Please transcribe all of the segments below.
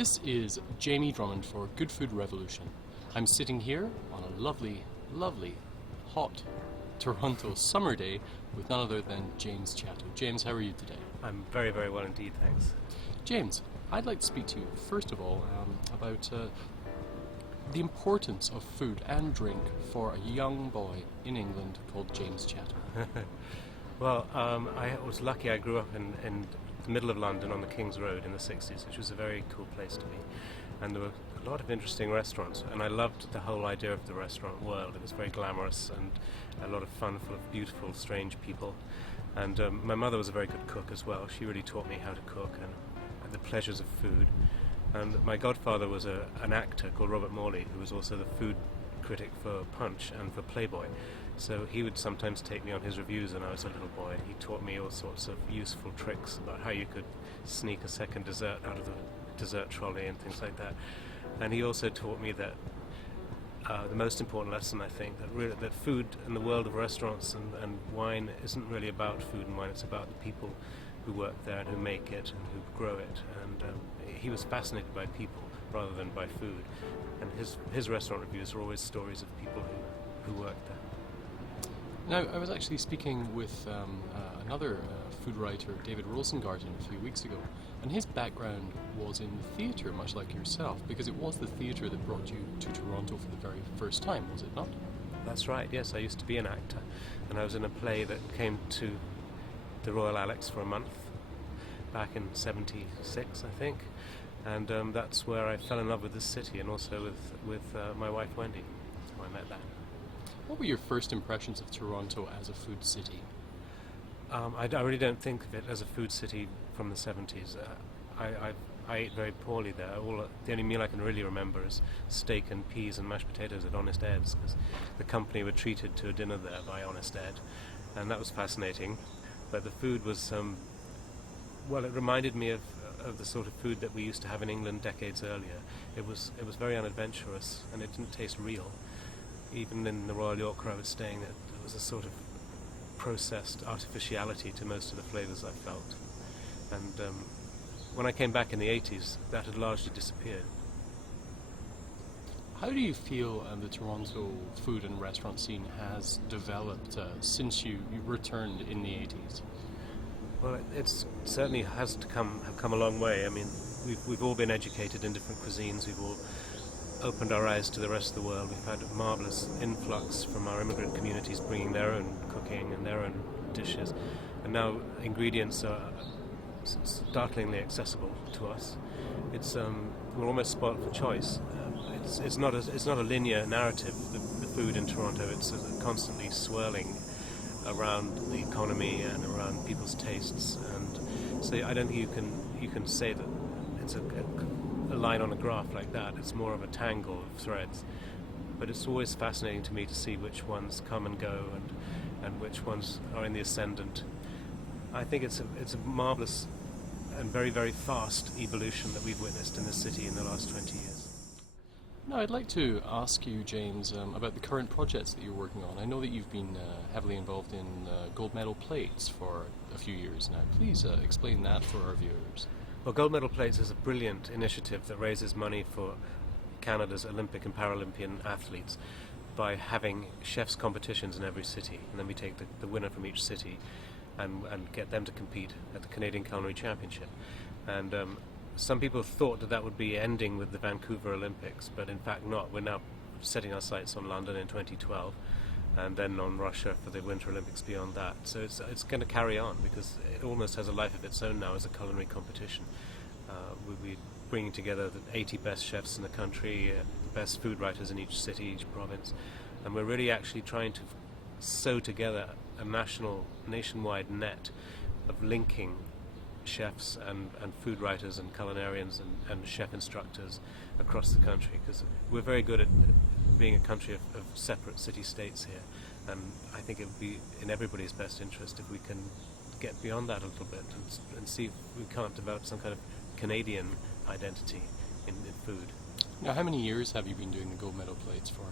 This is Jamie Drummond for Good Food Revolution. I'm sitting here on a lovely, lovely, hot Toronto summer day with none other than James Chatto. James, how are you today? I'm very, very well indeed, thanks. James, I'd like to speak to you, first of all, about the importance of food and drink for a young boy in England called James Chatto. Well, I was lucky. I grew up in the middle of London on the King's Road in the 60s, which was a very cool place to be. And there were a lot of interesting restaurants, and I loved the whole idea of the restaurant world. It was very glamorous and a lot of fun, full of beautiful, strange people. And my mother was a very good cook as well. She really taught me how to cook and the pleasures of food. And my godfather was an actor called Robert Morley, who was also the food critic for Punch and for Playboy. So he would sometimes take me on his reviews when I was a little boy, and he taught me all sorts of useful tricks about how you could sneak a second dessert out of the dessert trolley and things like that. And he also taught me that the most important lesson, I think, that food and the world of restaurants and wine isn't really about food and wine, it's about the people who work there and who make it and who grow it. And he was fascinated by people rather than by food. And his restaurant reviews are always stories of people who worked there. Now, I was actually speaking with another food writer, David Rosengarten, a few weeks ago, and his background was in theatre, much like yourself, because it was the theatre that brought you to Toronto for the very first time, was it not? That's right, yes. I used to be an actor, and I was in a play that came to the Royal Alex for a month, back in 76, I think, and that's where I fell in love with this city, and also with my wife Wendy, who I met there. What were your first impressions of Toronto as a food city? I really don't think of it as a food city from the 70s. I ate very poorly there. The only meal I can really remember is steak and peas and mashed potatoes at Honest Ed's, because the company were treated to a dinner there by Honest Ed, and that was fascinating. But the food was, well, it reminded me of the sort of food that we used to have in England decades earlier. It was very unadventurous, and it didn't taste real. Even in the Royal York where I was staying, there was a sort of processed artificiality to most of the flavours I felt. And when I came back in the 80s, that had largely disappeared. How do you feel the Toronto food and restaurant scene has developed since you returned in the 80s? Well, it certainly have come a long way. I mean, we've all been educated in different cuisines. We've all opened our eyes to the rest of the world. We've had a marvellous influx from our immigrant communities bringing their own cooking and their own dishes, and now ingredients are startlingly accessible to us. We're almost spoilt for choice. It's not a linear narrative. The food in Toronto, it's constantly swirling around the economy and around people's tastes, and so I don't think you can say that it's a line on a graph like that. It's more of a tangle of threads, but it's always fascinating to me to see which ones come and go and which ones are in the ascendant. I think it's a marvellous and very, very fast evolution that we've witnessed in this city in the last 20 years. Now, I'd like to ask you, James, about the current projects that you're working on. I know that you've been heavily involved in gold medal plates for a few years now. Please explain that for our viewers. Well, Gold Medal Plates is a brilliant initiative that raises money for Canada's Olympic and Paralympian athletes by having chefs competitions in every city, and then we take the winner from each city and get them to compete at the Canadian Culinary Championship. And some people thought that would be ending with the Vancouver Olympics, but in fact not. We're now setting our sights on London in 2012, and then on Russia for the Winter Olympics beyond that. So it's going to carry on, because it almost has a life of its own now as a culinary competition. We're bringing together the 80 best chefs in the country, the best food writers in each city, each province, and we're really actually trying to sew together a nationwide net of linking chefs and food writers and culinarians and chef instructors across the country, because we're very good at being a country of separate city-states here, and I think it would be in everybody's best interest if we can get beyond that a little bit and see if we can't develop some kind of Canadian identity in food. Now, how many years have you been doing the gold medal plates for?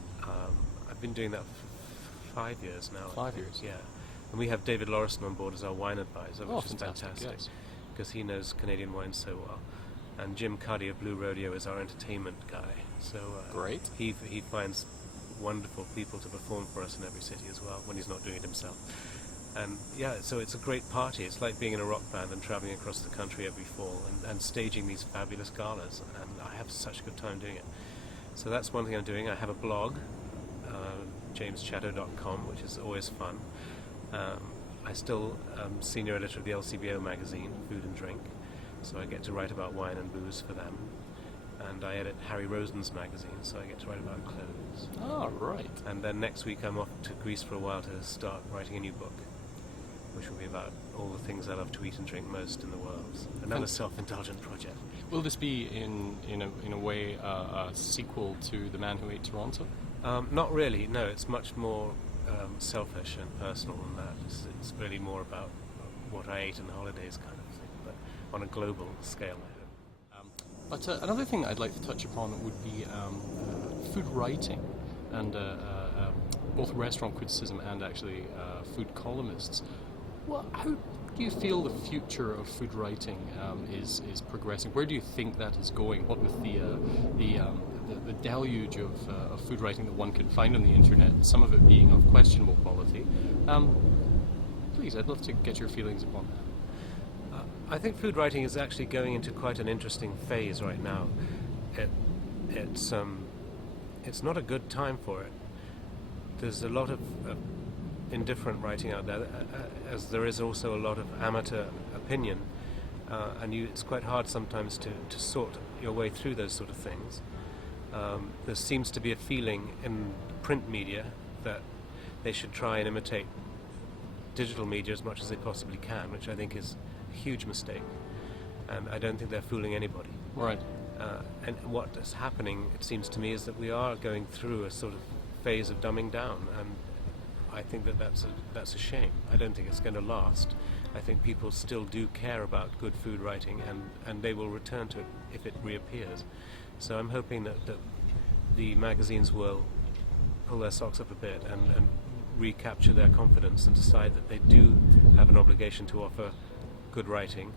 I've been doing that for 5 years now. 5 years? Yeah. And we have David Lorison on board as our wine advisor, which is fantastic, fantastic, yes. because he knows Canadian wine so well. And Jim Cuddy of Blue Rodeo is our entertainment guy. So Great. He finds wonderful people to perform for us in every city as well when he's not doing it himself. And yeah, so it's a great party. It's like being in a rock band and traveling across the country every fall and staging these fabulous galas. And I have such a good time doing it. So that's one thing I'm doing. I have a blog, jameschatto.com, which is always fun. I still am senior editor of the LCBO magazine, Food and Drink, so I get to write about wine and booze for them. And I edit Harry Rosen's magazine, so I get to write about clothes. Oh, right. And then next week I'm off to Greece for a while to start writing a new book, which will be about all the things I love to eat and drink most in the world. Another self-indulgent project. Will this be in a way a sequel to The Man Who Ate Toronto? Not really, no. It's much more selfish and personal than that. It's really more about what I ate in the holidays kind of thing, but on a global scale. But another thing I'd like to touch upon would be food writing, and both restaurant criticism and actually food columnists. Well, how do you feel the future of food writing is progressing? Where do you think that is going? What with the deluge of food writing that one can find on the internet, some of it being of questionable quality. Please, I'd love to get your feelings upon that. I think food writing is actually going into quite an interesting phase right now. It's not a good time for it. There's a lot of indifferent writing out there, as there is also a lot of amateur opinion, and it's quite hard sometimes to sort your way through those sort of things. There seems to be a feeling in print media that they should try and imitate digital media as much as they possibly can, which I think is a huge mistake, and I don't think they're fooling anybody. Right. And what is happening, it seems to me, is that we are going through a sort of phase of dumbing down, and I think that's a shame. I don't think it's going to last. I think people still do care about good food writing, and they will return to it if it reappears. So I'm hoping that the magazines will pull their socks up a bit and recapture their confidence and decide that they do have an obligation to offer good writing,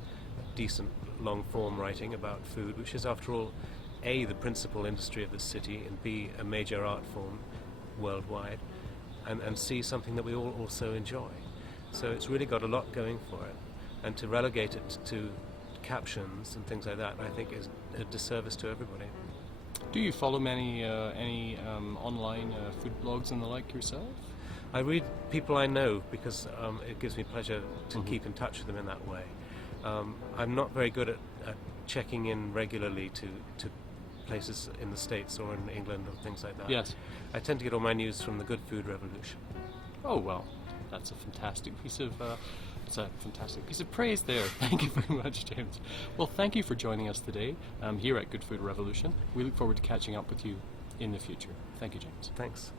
decent long-form writing about food, which is, after all, A, the principal industry of this city, and B, a major art form worldwide, and C, something that we all also enjoy. So it's really got a lot going for it, and to relegate it to captions and things like that, I think, is a disservice to everybody. Do you follow any online food blogs and the like yourself? I read people I know because it gives me pleasure to keep in touch with them in that way. I'm not very good at checking in regularly to places in the States or in England or things like that. Yes. I tend to get all my news from the Good Food Revolution. Oh, well, that's a fantastic piece of praise there. Thank you very much, James. Well, thank you for joining us today here at Good Food Revolution. We look forward to catching up with you in the future. Thank you, James. Thanks.